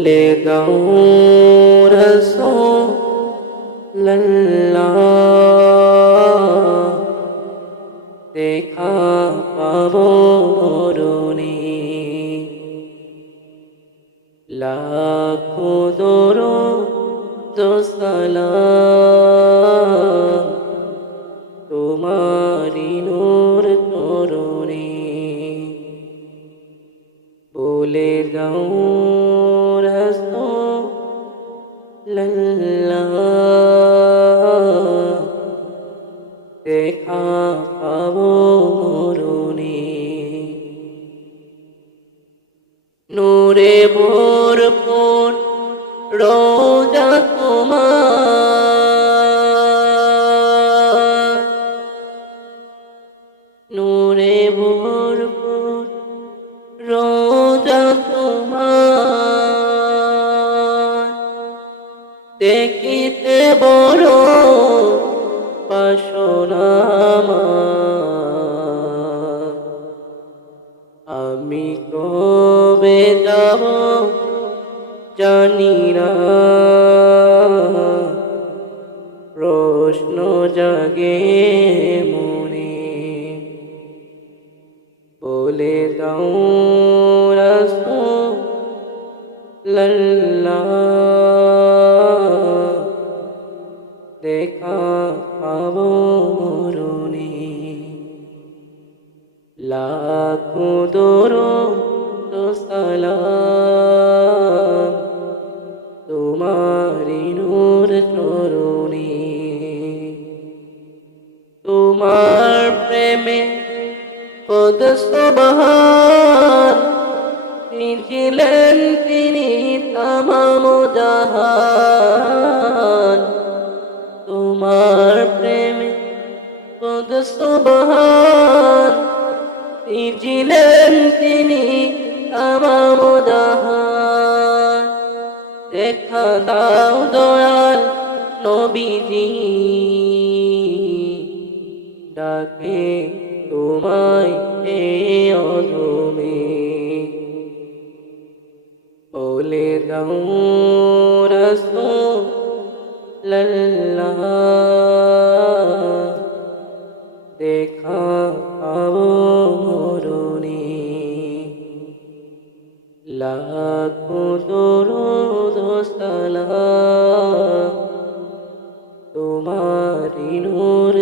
বলে গাও রসোল্লাহ দেখা পাবো মরণে লাখো দরো দোসালাম তোমারি নূর তরুণী বলে রসোল্লাহ দেখা পাবো মরুণী নূরে ভরপুর রোজা তোমার নূরে ভরপুর রোজা দেখিতে বড় বাসনামা। আমি কবে যাব জানি না। প্রশ্ন জাগে মনে। বলে দাও রসুল্লাহ দেখা পাবো মরুণী লাখো দোরো সালাম তোমারি নূর চরণী। তোমার প্রেমে পদ সুবহান সুবহান। ছিলেন তিনি তামাম দেখা দাও দয়াল নবীজি। ডাকে তোমায় এ অধমে। বলে দাও দেখা পাবো মরুণী। লাখো দরুদ তোমারি নূর